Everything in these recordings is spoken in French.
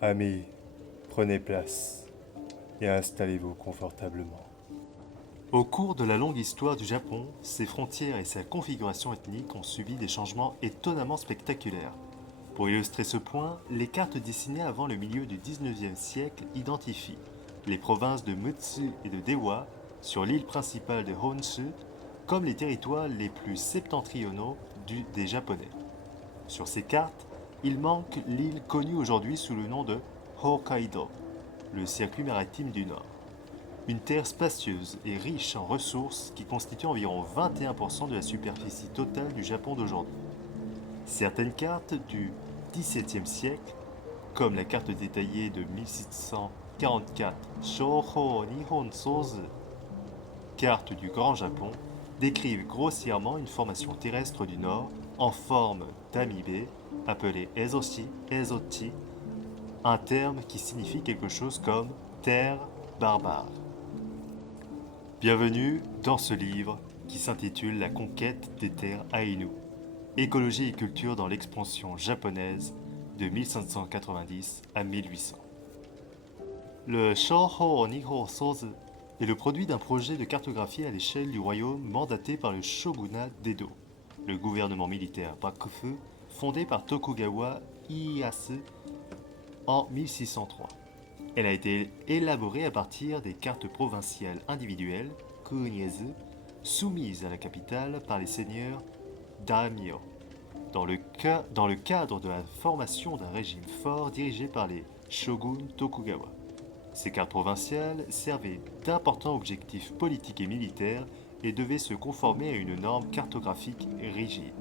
Amis, prenez place et installez-vous confortablement. Au cours de la longue histoire du Japon, ses frontières et sa configuration ethnique ont subi des changements étonnamment spectaculaires. Pour illustrer ce point, les cartes dessinées avant le milieu du 19e siècle identifient les provinces de Mutsu et de Dewa sur l'île principale de Honshu comme les territoires les plus septentrionaux des Japonais. Sur ces cartes, il manque l'île connue aujourd'hui sous le nom de Hokkaido, le circuit maritime du Nord. Une terre spacieuse et riche en ressources qui constitue environ 21% de la superficie totale du Japon d'aujourd'hui. Certaines cartes du XVIIe siècle, comme la carte détaillée de 1644 Shouhou Nihon Sozu, carte du Grand Japon, décrivent grossièrement une formation terrestre du Nord en forme d'amibe, appelée Ezoshi, Ezochi, un terme qui signifie quelque chose comme terre barbare. Bienvenue dans ce livre qui s'intitule La conquête des terres Ainu, écologie et culture dans l'expansion japonaise de 1590 à 1800. Le Shouhou Nihon Sozu est le produit d'un projet de cartographie à l'échelle du royaume mandaté par le shogunat d'Edo, le gouvernement militaire Bakufu fondé par Tokugawa Ieyasu en 1603. Elle a été élaborée à partir des cartes provinciales individuelles, kunyezu, soumises à la capitale par les seigneurs daimyo, dans le cadre de la formation d'un régime fort dirigé par les shoguns Tokugawa. Ces cartes provinciales servaient d'importants objectifs politiques et militaires et devaient se conformer à une norme cartographique rigide.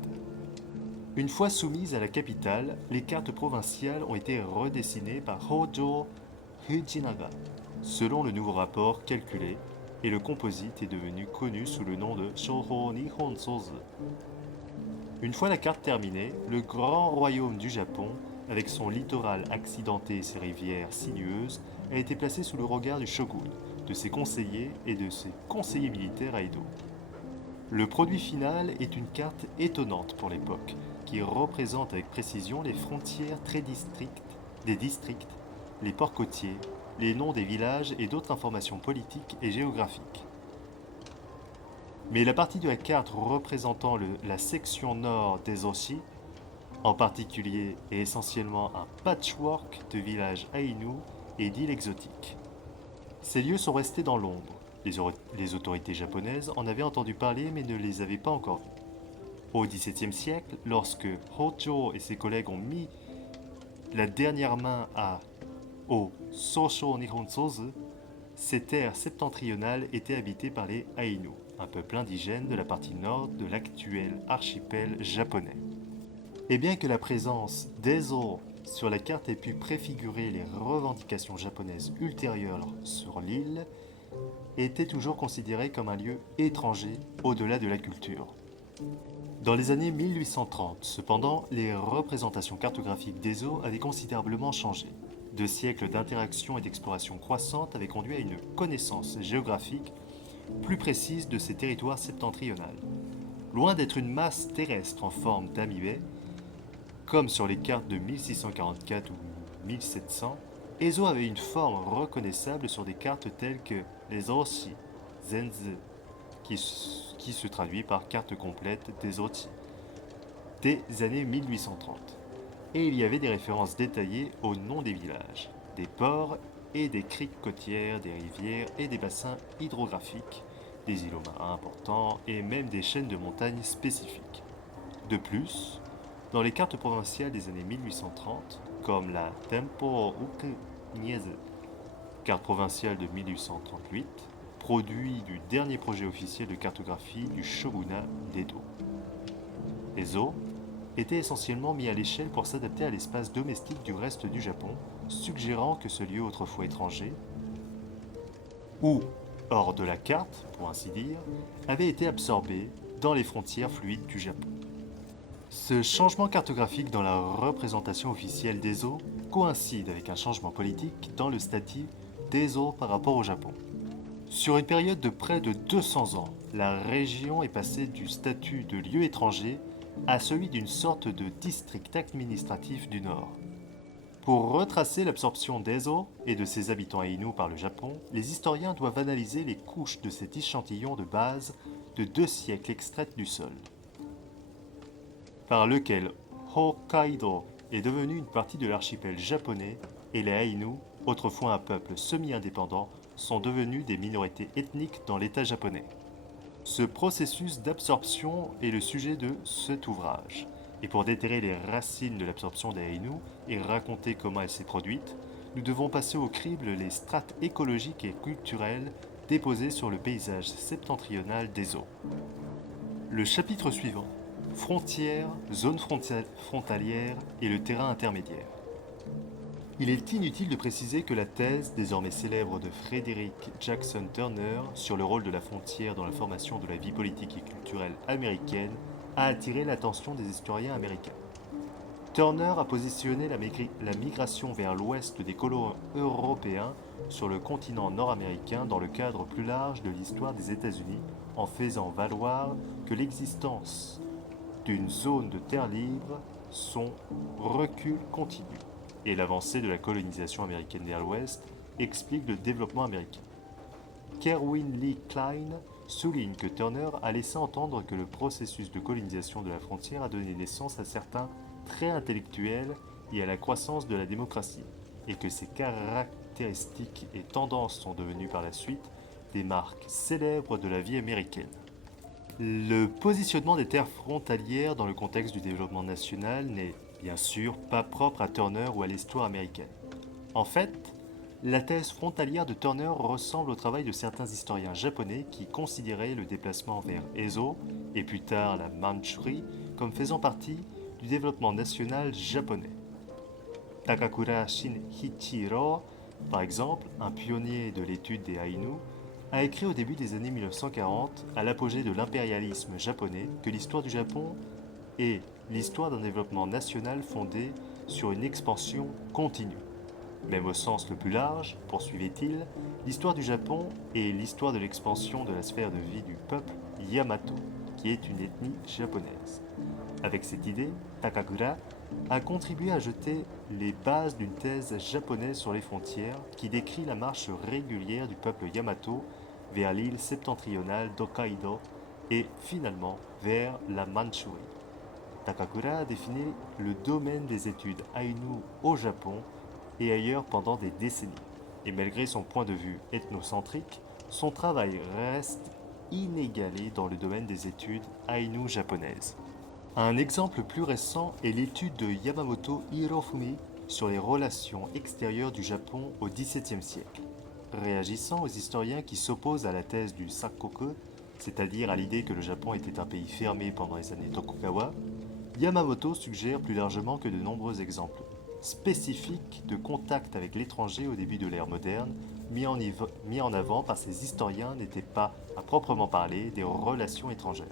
Une fois soumises à la capitale, les cartes provinciales ont été redessinées par Hojo Fujinaga, selon le nouveau rapport calculé, et le composite est devenu connu sous le nom de Shouhou Nihon Sozu. Une fois la carte terminée, le grand royaume du Japon, avec son littoral accidenté et ses rivières sinueuses, a été placé sous le regard du shogun, de ses conseillers et de ses conseillers militaires à Edo. Le produit final est une carte étonnante pour l'époque, qui représente avec précision les frontières très districtes des districts, les ports côtiers, les noms des villages et d'autres informations politiques et géographiques. Mais la partie de la carte représentant la section nord des Oshi, en particulier et essentiellement un patchwork de villages Ainu et d'îles exotiques. Ces lieux sont restés dans l'ombre. Les autorités japonaises en avaient entendu parler mais ne les avaient pas encore vus. Au XVIIe siècle, lorsque Hojo et ses collègues ont mis la dernière main au Sosho Nihon Sozu, ces terres septentrionales étaient habitées par les Ainu, un peuple indigène de la partie nord de l'actuel archipel japonais. Et bien que la présence d'Ezo sur la carte ait pu préfigurer les revendications japonaises ultérieures sur l'île, était toujours considéré comme un lieu étranger au-delà de la culture. Dans les années 1830, cependant, les représentations cartographiques d'Ezo avaient considérablement changé. 2 siècles d'interaction et d'exploration croissante avaient conduit à une connaissance géographique plus précise de ces territoires septentrionaux. Loin d'être une masse terrestre en forme d'amibet, comme sur les cartes de 1644 ou 1700, Ezo avait une forme reconnaissable sur des cartes telles que les Oshi, Zenzu, qui se traduit par carte complète des Ochi, des années 1830. Et il y avait des références détaillées aux noms des villages, des ports et des criques côtières, des rivières et des bassins hydrographiques, des îlots marins importants et même des chaînes de montagnes spécifiques. De plus, dans les cartes provinciales des années 1830, comme la Tempo Uku Niezu, carte provinciale de 1838, produit du dernier projet officiel de cartographie du shogunat d'Edo. Ezo était essentiellement mis à l'échelle pour s'adapter à l'espace domestique du reste du Japon, suggérant que ce lieu autrefois étranger, ou hors de la carte, pour ainsi dire, avait été absorbé dans les frontières fluides du Japon. Ce changement cartographique dans la représentation officielle d'Ezo coïncide avec un changement politique dans le statut d'Ezo par rapport au Japon. Sur une période de près de 200 ans, la région est passée du statut de lieu étranger à celui d'une sorte de district administratif du Nord. Pour retracer l'absorption d'Ezo et de ses habitants Ainu par le Japon, les historiens doivent analyser les couches de cet échantillon de base de 2 siècles extraites du sol, par lequel Hokkaido est devenu une partie de l'archipel japonais et les Ainu, autrefois un peuple semi-indépendant, sont devenus des minorités ethniques dans l'État japonais. Ce processus d'absorption est le sujet de cet ouvrage. Et pour déterrer les racines de l'absorption des Ainu et raconter comment elle s'est produite, nous devons passer au crible les strates écologiques et culturelles déposées sur le paysage septentrional des eaux. Le chapitre suivant, frontières, zones frontalières et le terrain intermédiaire. Il est inutile de préciser que la thèse, désormais célèbre de Frederick Jackson Turner sur le rôle de la frontière dans la formation de la vie politique et culturelle américaine a attiré l'attention des historiens américains. Turner a positionné la migration vers l'ouest des colons européens sur le continent nord-américain dans le cadre plus large de l'histoire des États-Unis en faisant valoir que l'existence d'une zone de terre libre, son recul continu et l'avancée de la colonisation américaine vers l'ouest explique le développement américain. Kerwin Lee Klein souligne que Turner a laissé entendre que le processus de colonisation de la frontière a donné naissance à certains traits intellectuels et à la croissance de la démocratie, et que ces caractéristiques et tendances sont devenues par la suite des marques célèbres de la vie américaine. Le positionnement des terres frontalières dans le contexte du développement national n'est bien sûr pas propre à Turner ou à l'histoire américaine. En fait, la thèse frontalière de Turner ressemble au travail de certains historiens japonais qui considéraient le déplacement vers Ezo et plus tard la Mandchourie comme faisant partie du développement national japonais. Takakura Shinichiro, par exemple, un pionnier de l'étude des Ainu, a écrit au début des années 1940, à l'apogée de l'impérialisme japonais, que l'histoire du Japon est l'histoire d'un développement national fondé sur une expansion continue. Même au sens le plus large, poursuivait-il, l'histoire du Japon est l'histoire de l'expansion de la sphère de vie du peuple Yamato, qui est une ethnie japonaise. Avec cette idée, Takakura a contribué à jeter les bases d'une thèse japonaise sur les frontières qui décrit la marche régulière du peuple Yamato vers l'île septentrionale d'Hokkaido et finalement vers la Mandchourie. Takakura a défini le domaine des études Ainu au Japon et ailleurs pendant des décennies. Et malgré son point de vue ethnocentrique, son travail reste inégalé dans le domaine des études Ainu japonaises. Un exemple plus récent est l'étude de Yamamoto Hirofumi sur les relations extérieures du Japon au XVIIe siècle. Réagissant aux historiens qui s'opposent à la thèse du Sakkoku, c'est-à-dire à l'idée que le Japon était un pays fermé pendant les années Tokugawa, Yamamoto suggère plus largement que de nombreux exemples spécifiques de contact avec l'étranger au début de l'ère moderne, mis en avant par ces historiens, n'étaient pas, à proprement parler, des relations étrangères.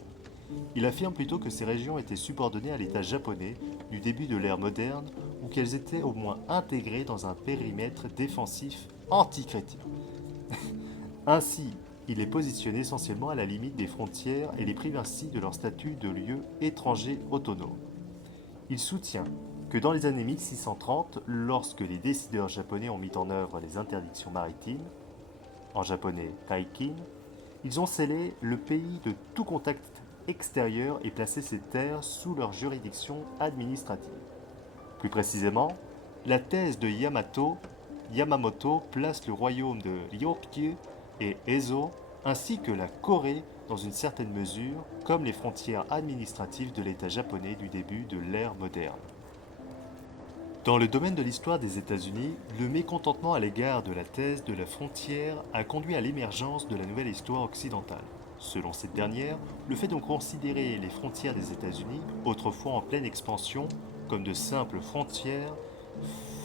Il affirme plutôt que ces régions étaient subordonnées à l'État japonais du début de l'ère moderne ou qu'elles étaient au moins intégrées dans un périmètre défensif anti-chrétien. Ainsi, il est positionné essentiellement à la limite des frontières et les prive ainsi de leur statut de lieu étranger autonome. Il soutient que dans les années 1630, lorsque les décideurs japonais ont mis en œuvre les interdictions maritimes, en japonais Kaikin, ils ont scellé le pays de tout contact extérieur et placé ces terres sous leur juridiction administrative. Plus précisément, la thèse de Yamamoto place le royaume de Ryukyu et Ezo, ainsi que la Corée, dans une certaine mesure, comme les frontières administratives de l'État japonais du début de l'ère moderne. Dans le domaine de l'histoire des États-Unis, le mécontentement à l'égard de la thèse de la frontière a conduit à l'émergence de la nouvelle histoire occidentale. Selon cette dernière, le fait de considérer les frontières des États-Unis, autrefois en pleine expansion, comme de simples frontières,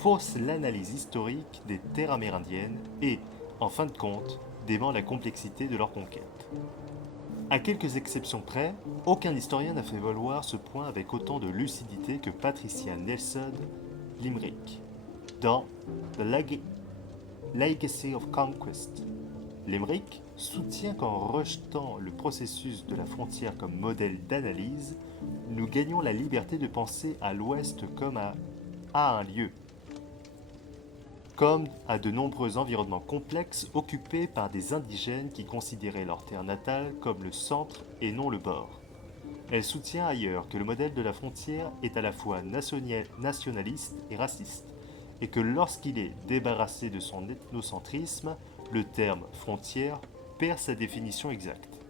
fausse l'analyse historique des terres amérindiennes et, en fin de compte, dément la complexité de leur conquête. À quelques exceptions près, aucun historien n'a fait valoir ce point avec autant de lucidité que Patricia Nelson Limerick dans The Legacy of Conquest. Limerick soutient qu'en rejetant le processus de la frontière comme modèle d'analyse, nous gagnons la liberté de penser à l'Ouest comme à un lieu. comme à de nombreux environnements complexes occupés par des indigènes qui considéraient leur terre natale comme le centre et non le bord. Elle soutient ailleurs que le modèle de la frontière est à la fois nationaliste et raciste, et que lorsqu'il est débarrassé de son ethnocentrisme, le terme frontière perd sa définition exacte.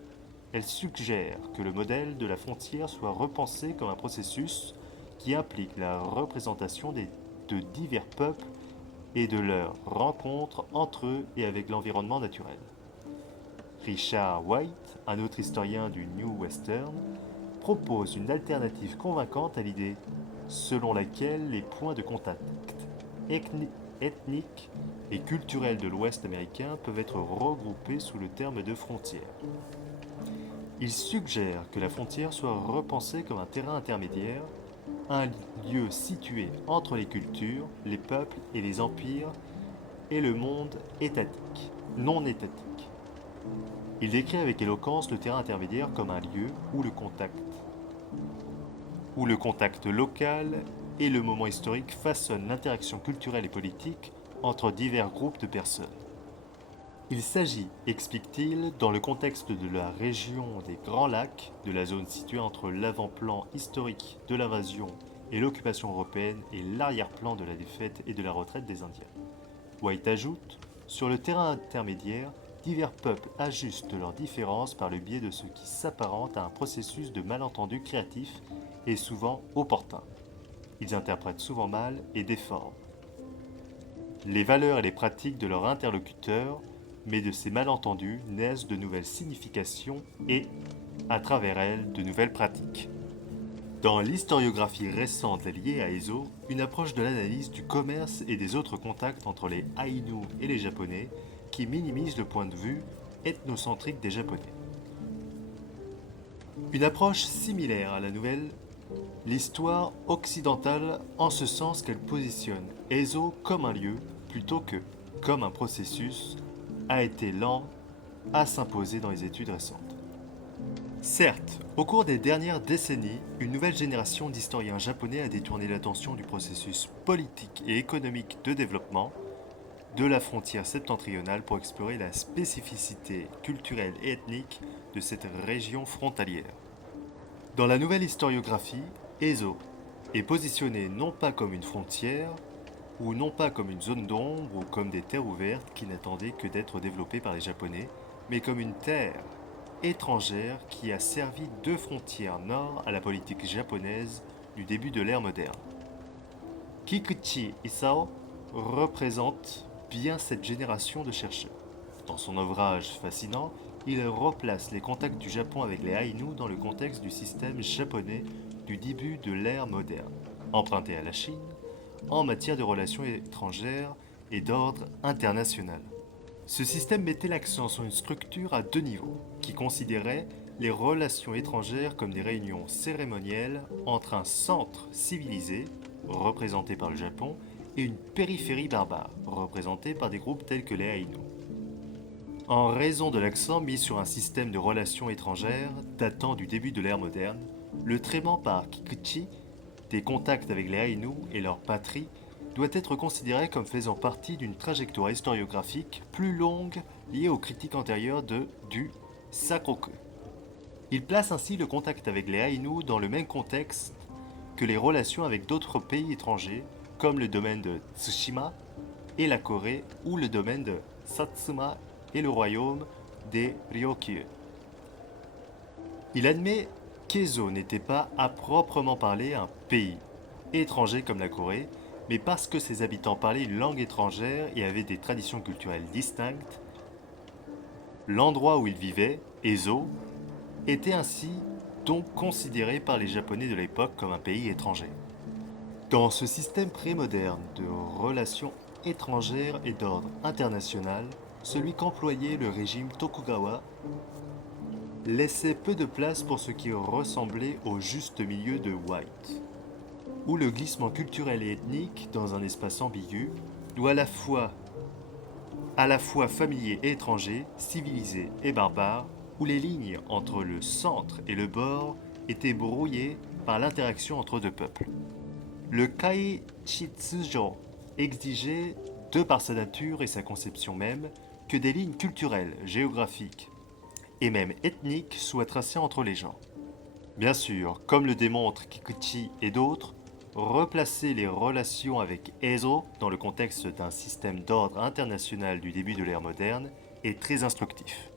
Elle suggère que le modèle de la frontière soit repensé comme un processus qui implique la représentation de divers peuples et de leurs rencontres entre eux et avec l'environnement naturel. Richard White, un autre historien du New Western, propose une alternative convaincante à l'idée selon laquelle les points de contact ethniques et culturels de l'Ouest américain peuvent être regroupés sous le terme de frontière. Il suggère que la frontière soit repensée comme un terrain intermédiaire, un lieu situé entre les cultures, les peuples et les empires et le monde étatique, non étatique. Il décrit avec éloquence le terrain intermédiaire comme un lieu où le contact local et le moment historique façonnent l'interaction culturelle et politique entre divers groupes de personnes. Il s'agit, explique-t-il, dans le contexte de la région des Grands Lacs, de la zone située entre l'avant-plan historique de l'invasion et l'occupation européenne et l'arrière-plan de la défaite et de la retraite des Indiens. White ajoute, sur le terrain intermédiaire, divers peuples ajustent leurs différences par le biais de ce qui s'apparente à un processus de malentendu créatif et souvent opportun. Ils interprètent souvent mal et déforment les valeurs et les pratiques de leurs interlocuteurs, mais de ces malentendus naissent de nouvelles significations et, à travers elles, de nouvelles pratiques. Dans l'historiographie récente liée à Ezo, une approche de l'analyse du commerce et des autres contacts entre les Aïnous et les Japonais qui minimise le point de vue ethnocentrique des Japonais. Une approche similaire à la nouvelle, l'histoire occidentale en ce sens qu'elle positionne Ezo comme un lieu plutôt que comme un processus, a été lent à s'imposer dans les études récentes. Certes, au cours des dernières décennies, une nouvelle génération d'historiens japonais a détourné l'attention du processus politique et économique de développement de la frontière septentrionale pour explorer la spécificité culturelle et ethnique de cette région frontalière. Dans la nouvelle historiographie, Ezo est positionné non pas comme une frontière, ou non pas comme une zone d'ombre ou comme des terres ouvertes qui n'attendaient que d'être développées par les Japonais, mais comme une terre étrangère qui a servi de frontière nord à la politique japonaise du début de l'ère moderne. Kikuchi Isao représente bien cette génération de chercheurs. Dans son ouvrage fascinant, il replace les contacts du Japon avec les Aïnous dans le contexte du système japonais du début de l'ère moderne, emprunté à la Chine, en matière de relations étrangères et d'ordre international. Ce système mettait l'accent sur une structure à deux niveaux, qui considérait les relations étrangères comme des réunions cérémonielles entre un centre civilisé, représenté par le Japon, et une périphérie barbare, représentée par des groupes tels que les Aïnous. En raison de l'accent mis sur un système de relations étrangères datant du début de l'ère moderne, le traitement par Kikuchi des contacts avec les Aïnous et leur patrie doit être considéré comme faisant partie d'une trajectoire historiographique plus longue liée aux critiques antérieures du Sakoku. Il place ainsi le contact avec les Aïnous dans le même contexte que les relations avec d'autres pays étrangers, comme le domaine de Tsushima et la Corée, ou le domaine de Satsuma et le royaume des Ryokyu. Il admet qu'Ezo n'était pas à proprement parler un pays étranger comme la Corée, mais parce que ses habitants parlaient une langue étrangère et avaient des traditions culturelles distinctes, l'endroit où ils vivaient, Ezo, était ainsi donc considéré par les Japonais de l'époque comme un pays étranger. Dans ce système prémoderne de relations étrangères et d'ordre international, celui qu'employait le régime Tokugawa laissait peu de place pour ce qui ressemblait au juste milieu de White, où le glissement culturel et ethnique dans un espace ambigu doit à la fois familier et étranger, civilisé et barbare, où les lignes entre le centre et le bord étaient brouillées par l'interaction entre deux peuples. Le Kai Chitsujo exigeait de par sa nature et sa conception même, que des lignes culturelles, géographiques et même ethniques soient tracées entre les gens. Bien sûr, comme le démontrent Kikuchi et d'autres, replacer les relations avec Ezo dans le contexte d'un système d'ordre international du début de l'ère moderne est très instructif.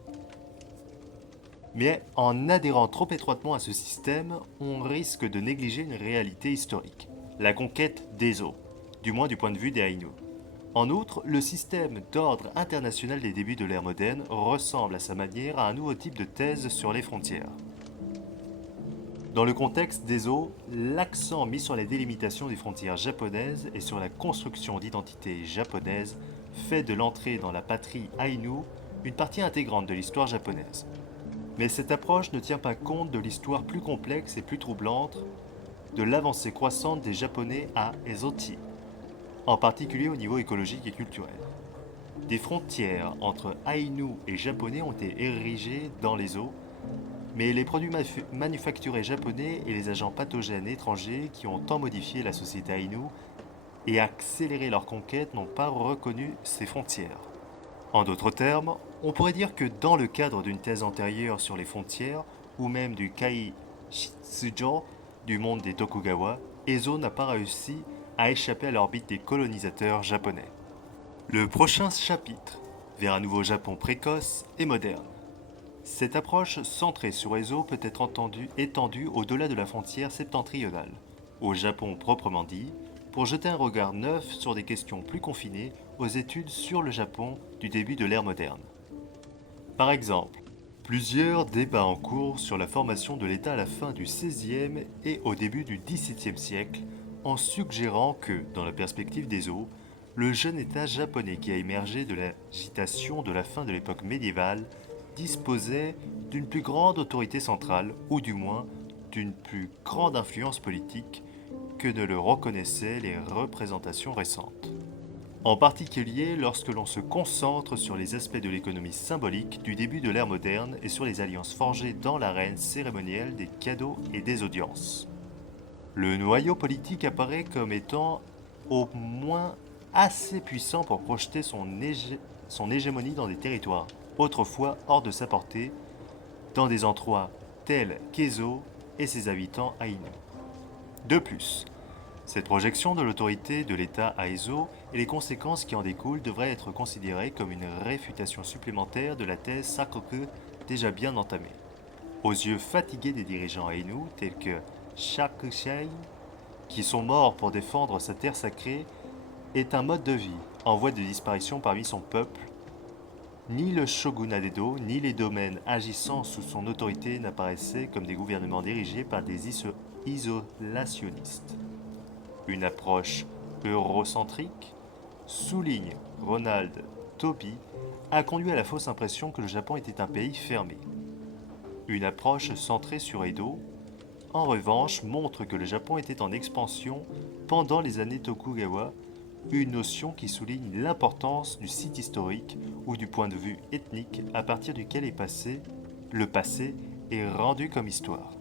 Mais en adhérant trop étroitement à ce système, on risque de négliger une réalité historique, la conquête d'Ezo, du moins du point de vue des Ainu. En outre, le système d'ordre international des débuts de l'ère moderne ressemble à sa manière à un nouveau type de thèse sur les frontières. Dans le contexte d'Ezo, l'accent mis sur la délimitation des frontières japonaises et sur la construction d'identité japonaise fait de l'entrée dans la patrie Ainu une partie intégrante de l'histoire japonaise. Mais cette approche ne tient pas compte de l'histoire plus complexe et plus troublante de l'avancée croissante des Japonais à Ezochi, en particulier au niveau écologique et culturel. Des frontières entre Ainu et Japonais ont été érigées dans les eaux, mais les produits manufacturés japonais et les agents pathogènes étrangers qui ont tant modifié la société Ainu et accéléré leur conquête n'ont pas reconnu ces frontières. En d'autres termes, on pourrait dire que dans le cadre d'une thèse antérieure sur les frontières, ou même du Kai Shitsujo du monde des Tokugawa, Ezo n'a pas réussi à échapper à l'orbite des colonisateurs japonais. Le prochain chapitre, vers un nouveau Japon précoce et moderne. Cette approche centrée sur Ezo peut être étendue au-delà de la frontière septentrionale, au Japon proprement dit, pour jeter un regard neuf sur des questions plus confinées aux études sur le Japon du début de l'ère moderne. Par exemple, plusieurs débats en cours sur la formation de l'État à la fin du XVIe et au début du XVIIe siècle, en suggérant que, dans la perspective d'Ezo, le jeune État japonais qui a émergé de l'agitation de la fin de l'époque médiévale disposait d'une plus grande autorité centrale, ou du moins d'une plus grande influence politique que ne le reconnaissaient les représentations récentes. En particulier lorsque l'on se concentre sur les aspects de l'économie symbolique du début de l'ère moderne et sur les alliances forgées dans l'arène cérémonielle des cadeaux et des audiences. Le noyau politique apparaît comme étant au moins assez puissant pour projeter son hégémonie dans des territoires autrefois hors de sa portée, dans des endroits tels qu'Ezo et ses habitants Ainu. De plus, cette projection de l'autorité de l'État à Ezo et les conséquences qui en découlent devraient être considérées comme une réfutation supplémentaire de la thèse Sakoku déjà bien entamée. Aux yeux fatigués des dirigeants Ainu tels que Shakusei, qui sont morts pour défendre sa terre sacrée, est un mode de vie en voie de disparition parmi son peuple. Ni le shogunat d'Edo, ni les domaines agissant sous son autorité n'apparaissaient comme des gouvernements dirigés par des isolationnistes. Une approche eurocentrique, souligne Ronald Toby, a conduit à la fausse impression que le Japon était un pays fermé. Une approche centrée sur Edo, en revanche, montre que le Japon était en expansion pendant les années Tokugawa, une notion qui souligne l'importance du site historique ou du point de vue ethnique à partir duquel le passé est rendu comme histoire.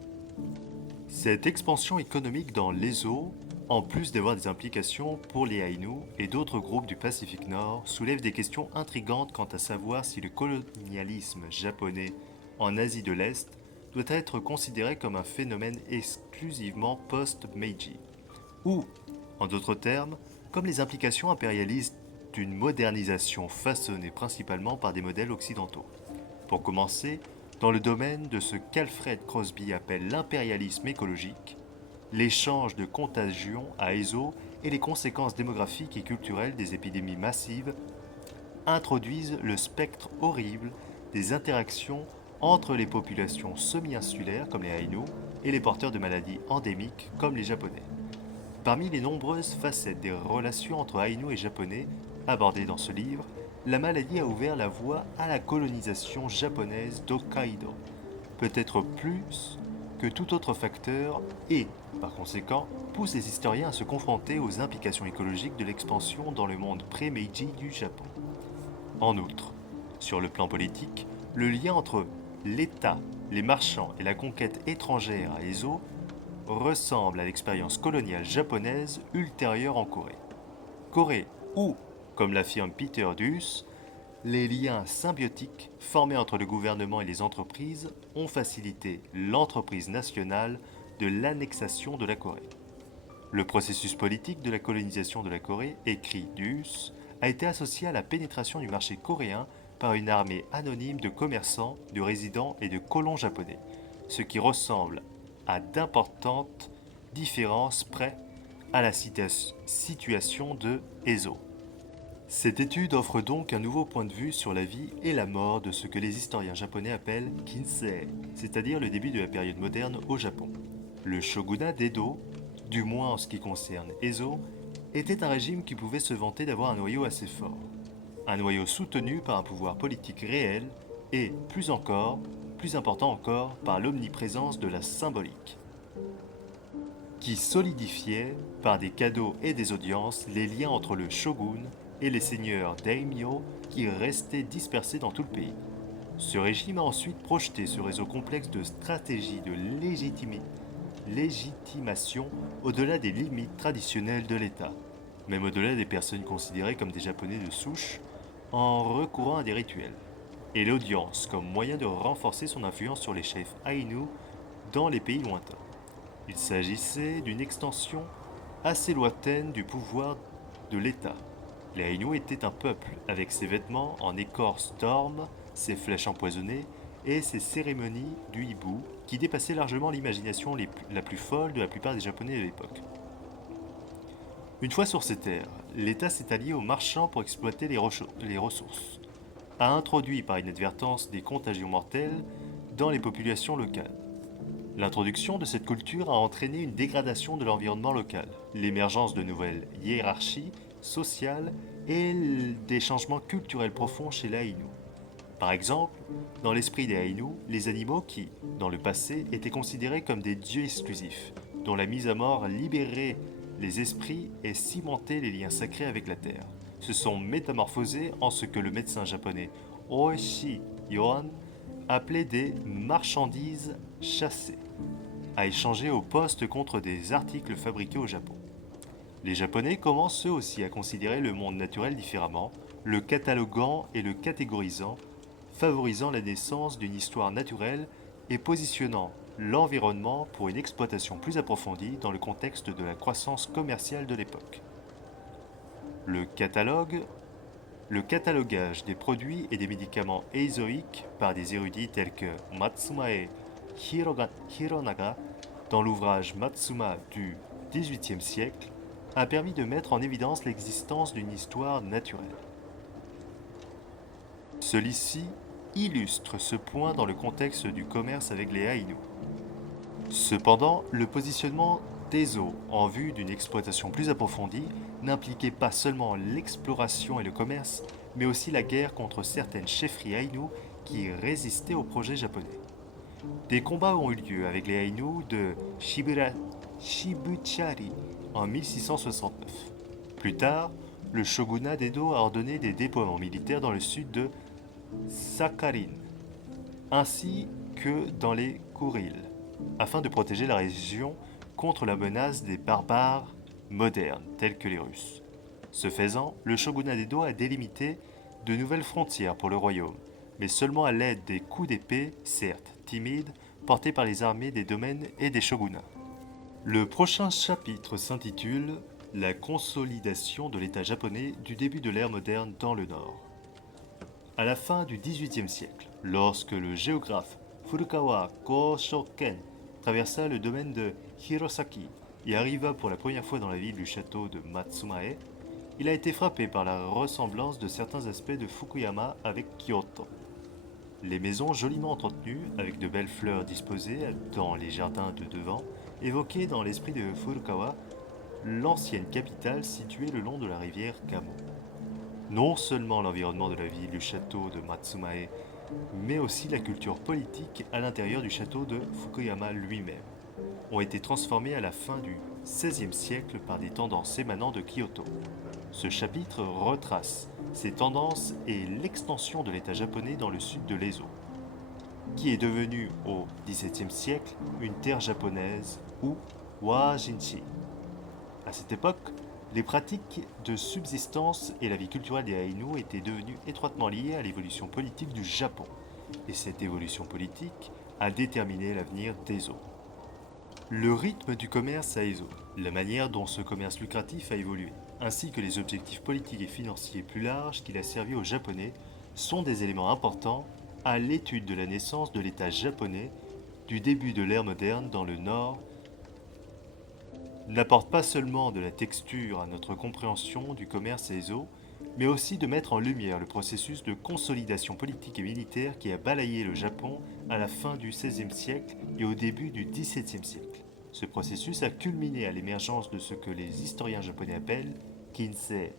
Cette expansion économique dans l'Ezo, en plus d'avoir des implications pour les Ainu et d'autres groupes du Pacifique Nord, soulève des questions intrigantes quant à savoir si le colonialisme japonais en Asie de l'Est doit être considéré comme un phénomène exclusivement post-Meiji, ou, en d'autres termes, comme les implications impérialistes d'une modernisation façonnée principalement par des modèles occidentaux. Pour commencer, dans le domaine de ce qu'Alfred Crosby appelle l'impérialisme écologique, l'échange de contagion à Ezo et les conséquences démographiques et culturelles des épidémies massives introduisent le spectre horrible des interactions entre les populations semi-insulaires comme les Ainu et les porteurs de maladies endémiques comme les Japonais. Parmi les nombreuses facettes des relations entre Ainu et Japonais abordées dans ce livre, la maladie a ouvert la voie à la colonisation japonaise d'Hokkaido, peut-être plus que tout autre facteur et, par conséquent, pousse les historiens à se confronter aux implications écologiques de l'expansion dans le monde pré-Meiji du Japon. En outre, sur le plan politique, le lien entre l'État, les marchands et la conquête étrangère à Ezo ressemble à l'expérience coloniale japonaise ultérieure en Corée. Corée où, Comme l'affirme Peter Dues, les liens symbiotiques formés entre le gouvernement et les entreprises ont facilité l'entreprise nationale de l'annexation de la Corée. Le processus politique de la colonisation de la Corée, écrit Dues, a été associé à la pénétration du marché coréen par une armée anonyme de commerçants, de résidents et de colons japonais, ce qui ressemble à d'importantes différences près à la situation de Ezo. Cette étude offre donc un nouveau point de vue sur la vie et la mort de ce que les historiens japonais appellent Kinsei, c'est-à-dire le début de la période moderne au Japon. Le shogunat d'Edo, du moins en ce qui concerne Ezo, était un régime qui pouvait se vanter d'avoir un noyau assez fort. Un noyau soutenu par un pouvoir politique réel et, plus important encore, par l'omniprésence de la symbolique, qui solidifiait, par des cadeaux et des audiences, les liens entre le shogun et les seigneurs daimyo qui restaient dispersés dans tout le pays. Ce régime a ensuite projeté ce réseau complexe de stratégies de légitimation au-delà des limites traditionnelles de l'État, même au-delà des personnes considérées comme des Japonais de souche, en recourant à des rituels, et l'audience comme moyen de renforcer son influence sur les chefs Ainu dans les pays lointains. Il s'agissait d'une extension assez lointaine du pouvoir de l'État. Les Ainu étaient un peuple, avec ses vêtements en écorce d'orme, ses flèches empoisonnées et ses cérémonies du hibou qui dépassaient largement l'imagination la plus folle de la plupart des Japonais de l'époque. Une fois sur ces terres, l'État s'est allié aux marchands pour exploiter les ressources, a introduit par inadvertance des contagions mortelles dans les populations locales. L'introduction de cette culture a entraîné une dégradation de l'environnement local, l'émergence de nouvelles hiérarchies sociales et des changements culturels profonds chez les Ainu. Par exemple, dans l'esprit des Ainu, les animaux qui, dans le passé, étaient considérés comme des dieux exclusifs, dont la mise à mort libérait les esprits et cimentait les liens sacrés avec la terre, se sont métamorphosés en ce que le médecin japonais Oeshi Yoan appelait des marchandises chassées, à échanger au poste contre des articles fabriqués au Japon. Les Japonais commencent eux aussi à considérer le monde naturel différemment, le cataloguant et le catégorisant, favorisant la naissance d'une histoire naturelle et positionnant l'environnement pour une exploitation plus approfondie dans le contexte de la croissance commerciale de l'époque. Le catalogage des produits et des médicaments éizoïques par des érudits tels que Matsumae Hironaga dans l'ouvrage Matsuma du XVIIIe siècle a permis de mettre en évidence l'existence d'une histoire naturelle. Celui-ci illustre ce point dans le contexte du commerce avec les Ainu. Cependant, le positionnement des eaux en vue d'une exploitation plus approfondie n'impliquait pas seulement l'exploration et le commerce, mais aussi la guerre contre certaines chefferies Ainu qui résistaient au projet japonais. Des combats ont eu lieu avec les Ainu de Shibuchari en 1669. Plus tard, le shogunat d'Edo a ordonné des déploiements militaires dans le sud de Sakhalin, ainsi que dans les Kourils, afin de protéger la région contre la menace des barbares modernes tels que les Russes. Ce faisant, le shogunat d'Edo a délimité de nouvelles frontières pour le royaume, mais seulement à l'aide des coups d'épée, certes timides, portés par les armées des domaines et des shogunats. Le prochain chapitre s'intitule La consolidation de l'État japonais du début de l'ère moderne dans le Nord. À la fin du XVIIIe siècle, lorsque le géographe Furukawa Goshoken traversa le domaine de Hirosaki et arriva pour la première fois dans la ville du château de Matsumae, il a été frappé par la ressemblance de certains aspects de Fukuyama avec Kyoto. Les maisons joliment entretenues, avec de belles fleurs disposées dans les jardins de devant, évoquaient dans l'esprit de Furukawa l'ancienne capitale située le long de la rivière Kamo. Non seulement l'environnement de la ville du château de Matsumae, mais aussi la culture politique à l'intérieur du château de Fukuyama lui-même, ont été transformés à la fin du XVIe siècle par des tendances émanant de Kyoto. Ce chapitre retrace ces tendances et l'extension de l'État japonais dans le sud de l'Ezo, qui est devenu au XVIIe siècle une terre japonaise ou Wajinshi. À cette époque, Les pratiques de subsistance et la vie culturelle des Aïnous étaient devenues étroitement liées à l'évolution politique du Japon, et cette évolution politique a déterminé l'avenir d'Ezo. Le rythme du commerce à Ezo, la manière dont ce commerce lucratif a évolué, ainsi que les objectifs politiques et financiers plus larges qu'il a servi aux Japonais, sont des éléments importants à l'étude de la naissance de l'État japonais du début de l'ère moderne dans le Nord. N'apporte pas seulement de la texture à notre compréhension du commerce à Ezo, mais aussi de mettre en lumière le processus de consolidation politique et militaire qui a balayé le Japon à la fin du XVIe siècle et au début du XVIIe siècle. Ce processus a culminé à l'émergence de ce que les historiens japonais appellent Kinsei,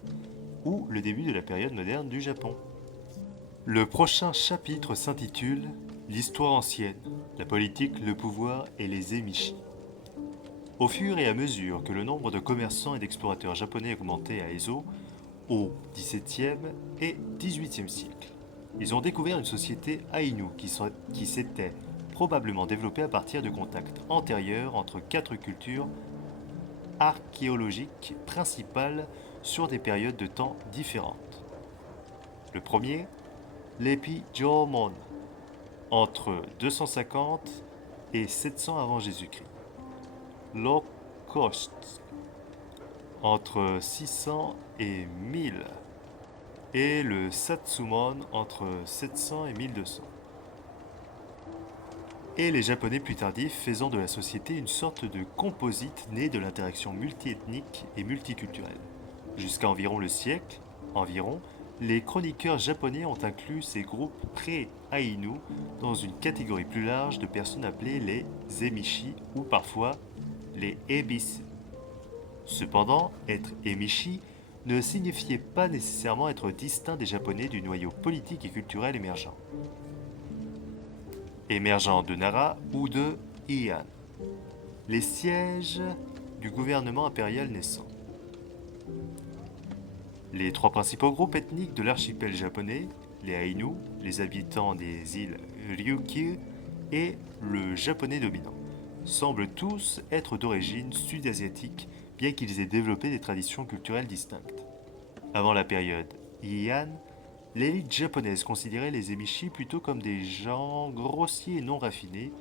ou le début de la période moderne du Japon. Le prochain chapitre s'intitule L'histoire ancienne, la politique, le pouvoir et les émishi. Au fur et à mesure que le nombre de commerçants et d'explorateurs japonais augmentait à Ezo, au XVIIe et XVIIIe siècle, ils ont découvert une société Aïnou qui s'était probablement développée à partir de contacts antérieurs entre quatre cultures archéologiques principales sur des périodes de temps différentes. Le premier, l'Epi-Jōmon, entre 250 et 700 avant Jésus-Christ. L'Okhotsk, entre 600 et 1000. Et le Satsumon, entre 700 et 1200. Et les Japonais plus tardifs faisant de la société une sorte de composite né de l'interaction multiethnique et multiculturelle. Jusqu'à environ le siècle, les chroniqueurs japonais ont inclus ces groupes pré-Aïnou dans une catégorie plus large de personnes appelées les emishi ou parfois les ebisu. Cependant, être emishi ne signifiait pas nécessairement être distinct des Japonais du noyau politique et culturel émergent de Nara ou de Heian, les sièges du gouvernement impérial naissant. Les trois principaux groupes ethniques de l'archipel japonais, les Ainu, les habitants des îles Ryukyu et le japonais dominant, semblent tous être d'origine sud-asiatique, bien qu'ils aient développé des traditions culturelles distinctes. Avant la période Heian, l'élite japonaise considérait les emishi plutôt comme des gens grossiers et non raffinés,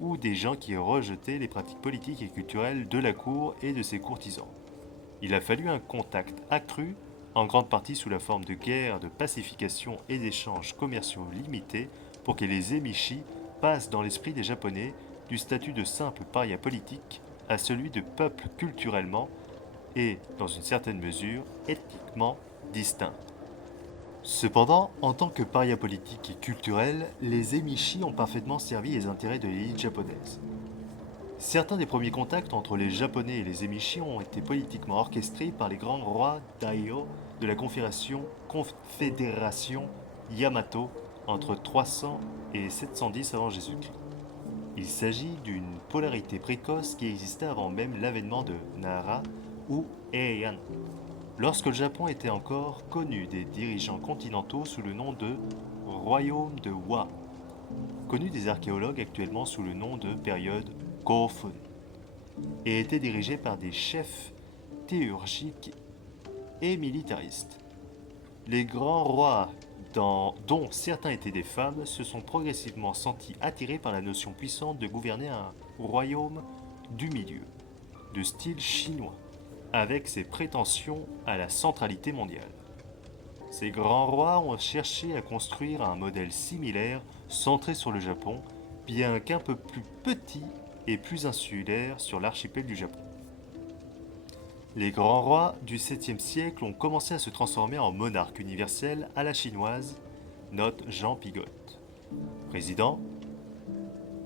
ou des gens qui rejetaient les pratiques politiques et culturelles de la cour et de ses courtisans. Il a fallu un contact accru, en grande partie sous la forme de guerres de pacification et d'échanges commerciaux limités, pour que les emishi passent dans l'esprit des Japonais du statut de simple paria politique à celui de peuple culturellement et, dans une certaine mesure, ethniquement distinct. Cependant, en tant que paria politique et culturel, les emishi ont parfaitement servi les intérêts de l'élite japonaise. Certains des premiers contacts entre les Japonais et les emishi ont été politiquement orchestrés par les grands rois Daio de la confédération Yamato entre 300 et 710 avant Jésus-Christ. Il s'agit d'une polarité précoce qui existait avant même l'avènement de Nara ou Heian, lorsque le Japon était encore connu des dirigeants continentaux sous le nom de Royaume de Wa, connu des archéologues actuellement sous le nom de période Kofun, et était dirigé par des chefs théurgiques et militaristes. Les grands rois, dont certains étaient des femmes, se sont progressivement sentis attirés par la notion puissante de gouverner un royaume du milieu, de style chinois, avec ses prétentions à la centralité mondiale. Ces grands rois ont cherché à construire un modèle similaire centré sur le Japon, bien qu'un peu plus petit et plus insulaire sur l'archipel du Japon. Les grands rois du 7e siècle ont commencé à se transformer en monarques universels à la chinoise, note Jean Pigotte. Président,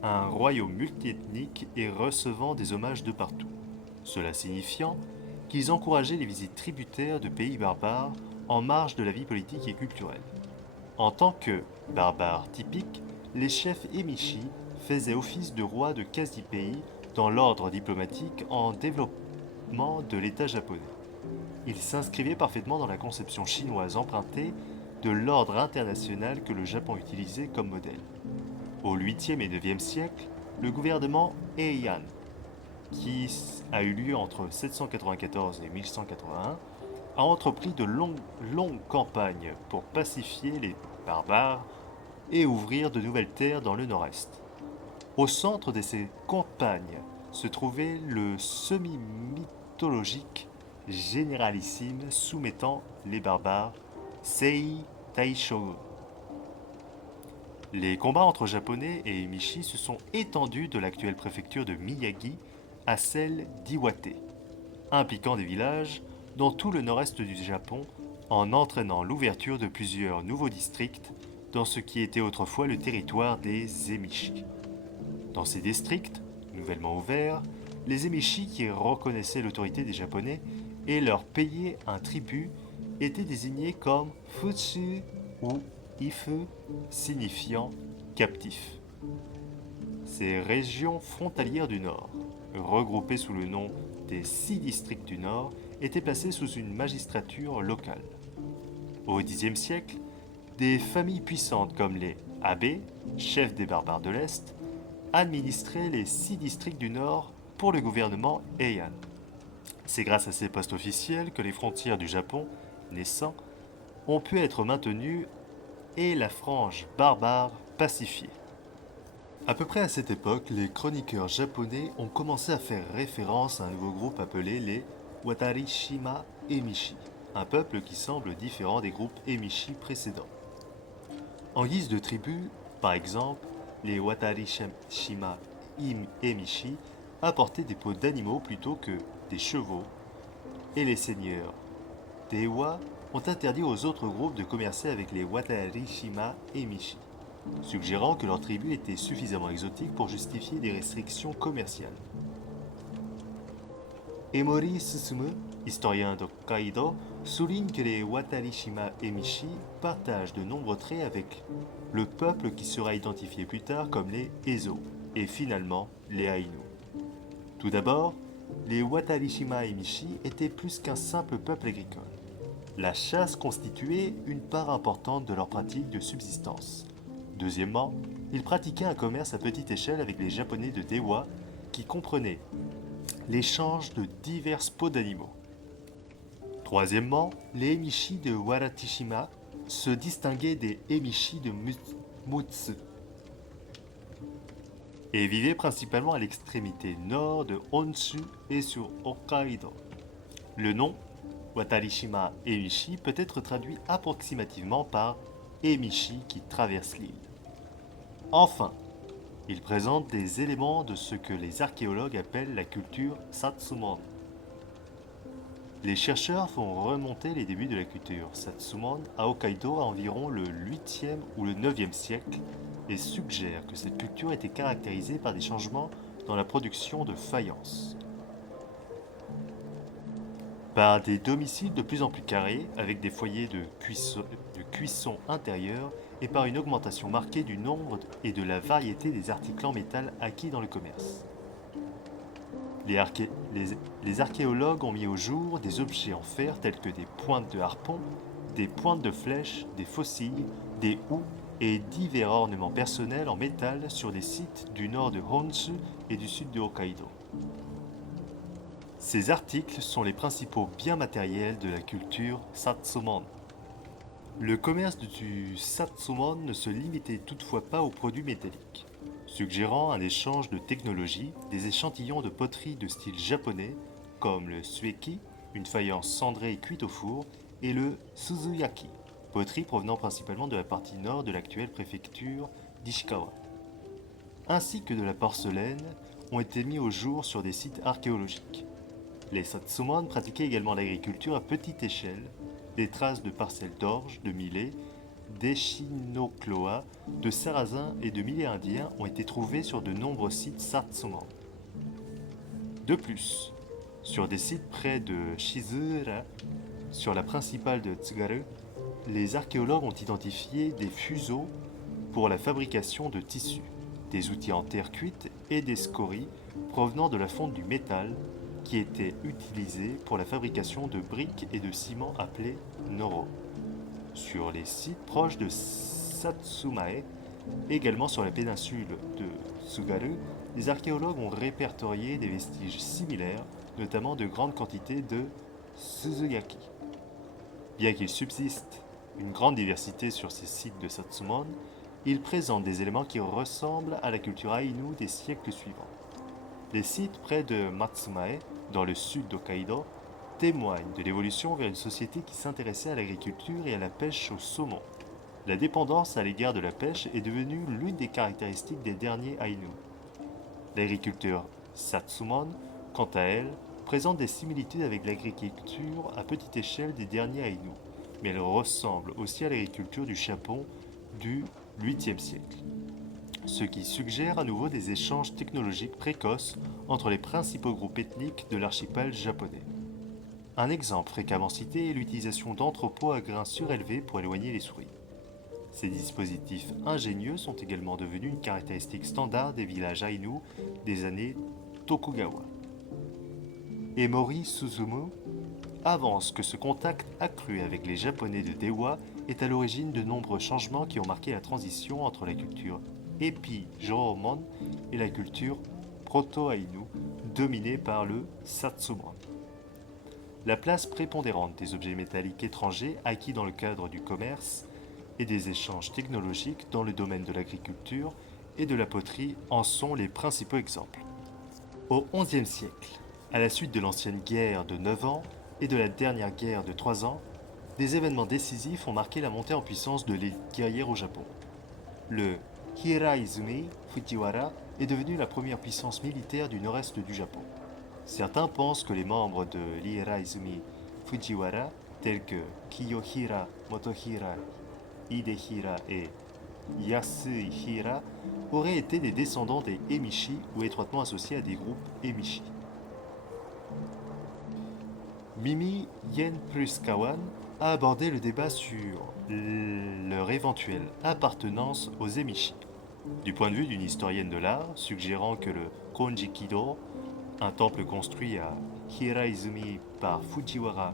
un royaume multiethnique et recevant des hommages de partout. Cela signifiant qu'ils encourageaient les visites tributaires de pays barbares en marge de la vie politique et culturelle. En tant que barbares typiques, les chefs emishi faisaient office de rois de quasi-pays dans l'ordre diplomatique en développement de l'État japonais. Ils s'inscrivaient parfaitement dans la conception chinoise empruntée de l'ordre international que le Japon utilisait comme modèle. Au 8e et 9e siècle, le gouvernement Heian qui a eu lieu entre 794 et 1181, a entrepris de longues campagnes pour pacifier les barbares et ouvrir de nouvelles terres dans le nord-est. Au centre de ces campagnes se trouvait le semi-mythologique généralissime soumettant les barbares, Sei Taishogu. Les combats entre Japonais et Emishi se sont étendus de l'actuelle préfecture de Miyagi à celle d'Iwate, impliquant des villages dans tout le nord-est du Japon en entraînant l'ouverture de plusieurs nouveaux districts dans ce qui était autrefois le territoire des Emishi. Dans ces districts, nouvellement ouverts, les Emishi qui reconnaissaient l'autorité des Japonais et leur payaient un tribut étaient désignés comme Futsu ou Ifu, signifiant captif. Ces régions frontalières du Nord, regroupées sous le nom des 6 districts du Nord, étaient placées sous une magistrature locale. Au Xe siècle, des familles puissantes comme les Abe, chefs des barbares de l'Est, administraient les 6 districts du Nord pour le gouvernement Heian. C'est grâce à ces postes officiels que les frontières du Japon, naissant, ont pu être maintenues et la frange barbare pacifiée. À peu près à cette époque, les chroniqueurs japonais ont commencé à faire référence à un nouveau groupe appelé les Watarishima Emishi, un peuple qui semble différent des groupes Emishi précédents. En guise de tribu, par exemple, les Watarishima Emishi apportaient des peaux d'animaux plutôt que des chevaux, et les seigneurs Dewa ont interdit aux autres groupes de commercer avec les Watarishima Emishi, suggérant que leur tribu était suffisamment exotique pour justifier des restrictions commerciales. Emori Susumu, historien d'Hokkaido, souligne que les Watarishima Emishi partagent de nombreux traits avec le peuple qui sera identifié plus tard comme les Ezo et finalement les Ainu. Tout d'abord, les Watarishima Emishi étaient plus qu'un simple peuple agricole. La chasse constituait une part importante de leur pratique de subsistance. Deuxièmement, ils pratiquaient un commerce à petite échelle avec les Japonais de Dewa qui comprenait l'échange de diverses peaux d'animaux. Troisièmement, les Emishi de Waratishima se distinguaient des Emishi de Mutsu et vivaient principalement à l'extrémité nord de Honshu et sur Hokkaido. Le nom Watarishima Emishi peut être traduit approximativement par Emishi qui traverse l'île. Enfin, il présente des éléments de ce que les archéologues appellent la culture Satsumon. Les chercheurs font remonter les débuts de la culture Satsumon à Hokkaido à environ le 8e ou le 9e siècle et suggèrent que cette culture était caractérisée par des changements dans la production de faïence. Par des domiciles de plus en plus carrés, avec des foyers de cuisson intérieure, et par une augmentation marquée du nombre et de la variété des articles en métal acquis dans le commerce. Les archéologues ont mis au jour des objets en fer tels que des pointes de harpon, des pointes de flèches, des faucilles, des houes et divers ornements personnels en métal sur des sites du nord de Honshu et du sud de Hokkaido. Ces articles sont les principaux biens matériels de la culture Satsumon. Le commerce du Satsumon ne se limitait toutefois pas aux produits métalliques, suggérant un échange de technologies, des échantillons de poterie de style japonais, comme le sueki, une faïence cendrée et cuite au four, et le suzuyaki, poterie provenant principalement de la partie nord de l'actuelle préfecture d'Ishikawa, ainsi que de la porcelaine, ont été mis au jour sur des sites archéologiques. Les Satsumon pratiquaient également l'agriculture à petite échelle. Des traces de parcelles d'orge, de millet, d'échinocloa, de sarrasins et de millets indiens ont été trouvées sur de nombreux sites Satsumon. De plus, sur des sites près de Shizura, sur la principale de Tsugaru, les archéologues ont identifié des fuseaux pour la fabrication de tissus, des outils en terre cuite et des scories provenant de la fonte du métal qui étaient utilisés pour la fabrication de briques et de ciment appelés noro. Sur les sites proches de Satsumae, Également sur la péninsule de Tsugaru, les archéologues ont répertorié des vestiges similaires, notamment de grandes quantités de Suzuyaki. Bien qu'il subsiste une grande diversité sur ces sites de Satsumon, ils présentent des éléments qui ressemblent à la culture Ainu des siècles suivants. Les sites près de Matsumae, dans le sud d'Hokkaido, témoignent de l'évolution vers une société qui s'intéressait à l'agriculture et à la pêche au saumon. La dépendance à l'égard de la pêche est devenue l'une des caractéristiques des derniers Ainu. L'agriculture Satsumon, quant à elle, présente des similitudes avec l'agriculture à petite échelle des derniers Ainu, mais elle ressemble aussi à l'agriculture du Japon du 8e siècle, ce qui suggère à nouveau des échanges technologiques précoces entre les principaux groupes ethniques de l'archipel japonais. Un exemple fréquemment cité est l'utilisation d'entrepôts à grains surélevés pour éloigner les souris. Ces dispositifs ingénieux sont également devenus une caractéristique standard des villages Ainu des années Tokugawa. Emori Suzumu avance que ce contact accru avec les Japonais de Dewa est à l'origine de nombreux changements qui ont marqué la transition entre la culture Epi-Jōmon et la culture Proto-Ainu, dominée par le Satsumon. La place prépondérante des objets métalliques étrangers acquis dans le cadre du commerce et des échanges technologiques dans le domaine de l'agriculture et de la poterie en sont les principaux exemples. Au XIe siècle, à la suite de l'ancienne guerre de 9 ans et de la dernière guerre de 3 ans, des événements décisifs ont marqué la montée en puissance de l'élite guerrière au Japon. Le Hiraizumi Fujiwara est devenu la première puissance militaire du nord-est du Japon. Certains pensent que les membres de l'Hiraizumi Fujiwara, tels que Kiyohira Motohira Hidehira et Yasuhira, auraient été des descendants des Emishi ou étroitement associés à des groupes Emishi. Mimi Yen Pruskawan a abordé le débat sur leur éventuelle appartenance aux Emishi, du point de vue d'une historienne de l'art, suggérant que le Konjikido, un temple construit à Hiraizumi par Fujiwara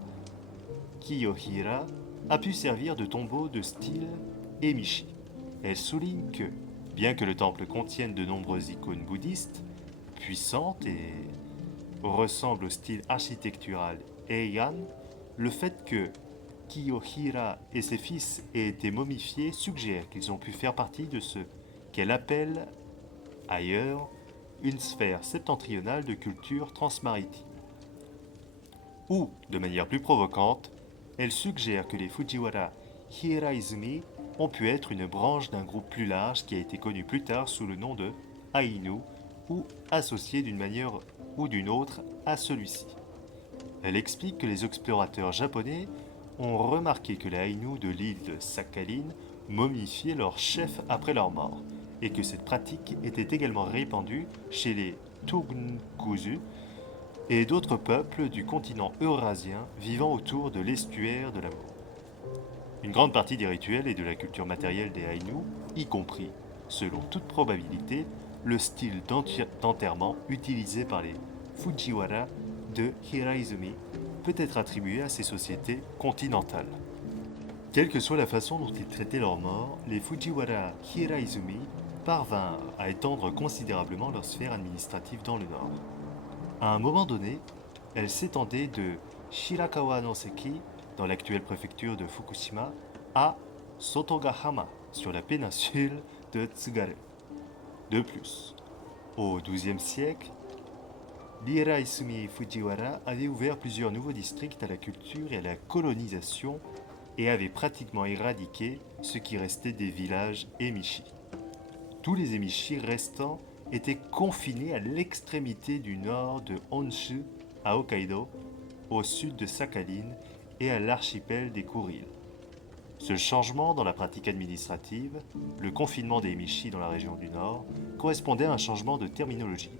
Kiyohira, a pu servir de tombeau de style Emishi. Elle souligne que, bien que le temple contienne de nombreuses icônes bouddhistes, puissantes et ressemblent au style architectural Heian, le fait que Kiyohira et ses fils aient été momifiés suggère qu'ils ont pu faire partie de ce qu'elle appelle, ailleurs, une sphère septentrionale de culture transmaritime. Ou, de manière plus provocante, elle suggère que les Fujiwara Hiraizumi ont pu être une branche d'un groupe plus large qui a été connu plus tard sous le nom de Ainu ou associé d'une manière ou d'une autre à celui-ci. Elle explique que les explorateurs japonais ont remarqué que les Ainu de l'île de Sakhalin momifiaient leurs chefs après leur mort et que cette pratique était également répandue chez les Tounkuzu et d'autres peuples du continent eurasien vivant autour de l'estuaire de l'Amour. Une grande partie des rituels et de la culture matérielle des Ainu, y compris, selon toute probabilité, le style d'enterrement utilisé par les Fujiwara de Hiraizumi, peut être attribué à ces sociétés continentales. Quelle que soit la façon dont ils traitaient leurs morts, les Fujiwara Hiraizumi parvinrent à étendre considérablement leur sphère administrative dans le nord. À un moment donné, elle s'étendait de Shirakawa no Seki, dans l'actuelle préfecture de Fukushima, à Sotogahama, sur la péninsule de Tsugaru. De plus, au XIIe siècle, l'Hiraizumi Fujiwara avait ouvert plusieurs nouveaux districts à la culture et à la colonisation et avait pratiquement éradiqué ce qui restait des villages Emishi. Tous les Emishi restants étaient confinés à l'extrémité du nord de Honshu, à Hokkaido, au sud de Sakhalin et à l'archipel des Kuriles. Ce changement dans la pratique administrative, le confinement des Emishi dans la région du Nord, correspondait à un changement de terminologie,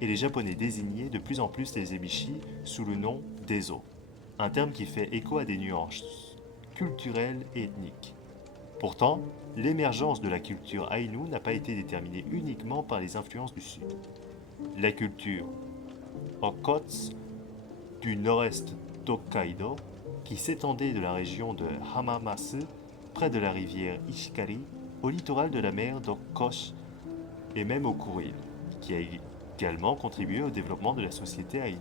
et les Japonais désignaient de plus en plus les Emishi sous le nom d'Ezo, un terme qui fait écho à des nuances culturelles et ethniques. Pourtant, l'émergence de la culture Ainu n'a pas été déterminée uniquement par les influences du Sud. La culture Okkotsu du nord-est d'Hokkaido, qui s'étendait de la région de Hamamasu, près de la rivière Ishikari, au littoral de la mer d'Okhotsk et même au Kouril, qui a également contribué au développement de la société aïnou.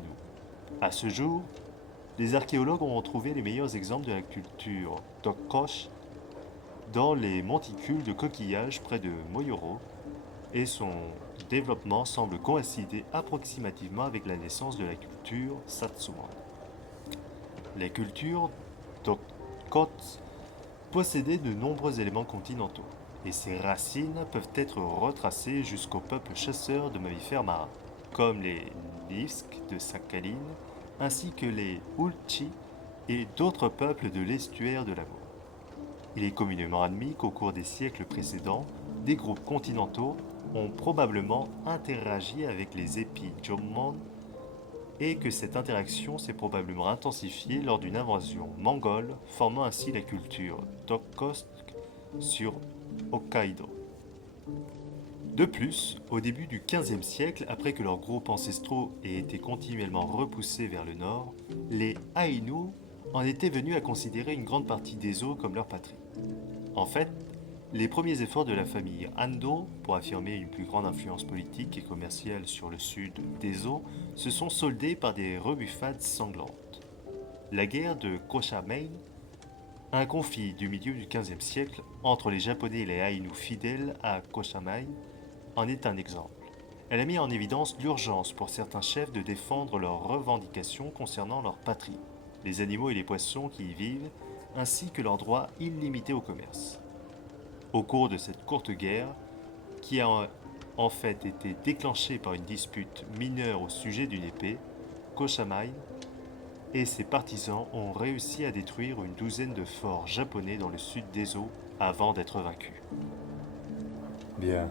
À ce jour, les archéologues ont retrouvé les meilleurs exemples de la culture d'Okhotsk dans les monticules de coquillages près de Moyoro, et son développement semble coïncider approximativement avec la naissance de la culture Satsuma. Les cultures d'Okhotsk possédaient de nombreux éléments continentaux, et ses racines peuvent être retracées jusqu'aux peuples chasseurs de mammifères marins, comme les Nivsks de Sakhaline, ainsi que les Ulchi et d'autres peuples de l'estuaire de l'Amur. Il est communément admis qu'au cours des siècles précédents, des groupes continentaux ont probablement interagi avec les Épis-Jomon et que cette interaction s'est probablement intensifiée lors d'une invasion mongole, formant ainsi la culture d'Okhotsk sur Hokkaido. De plus, au début du XVe siècle, après que leurs groupes ancestraux aient été continuellement repoussés vers le nord, les Aïnous en étaient venus à considérer une grande partie des eaux comme leur patrie. En fait, les premiers efforts de la famille Ando pour affirmer une plus grande influence politique et commerciale sur le sud des eaux se sont soldés par des rebuffades sanglantes. La guerre de Koshamane, un conflit du milieu du XVe siècle entre les Japonais et les Aïnous fidèles à Koshamane, en est un exemple. Elle a mis en évidence l'urgence pour certains chefs de défendre leurs revendications concernant leur patrie, les animaux et les poissons qui y vivent, ainsi que leur droit illimité au commerce. Au cours de cette courte guerre, qui a en fait été déclenchée par une dispute mineure au sujet d'une épée, Koshamai et ses partisans ont réussi à détruire une douzaine de forts japonais dans le sud des eaux avant d'être vaincus. Bien,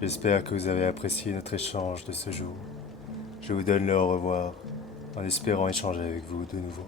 j'espère que vous avez apprécié notre échange de ce jour. Je vous donne le au revoir, en espérant échanger avec vous de nouveau.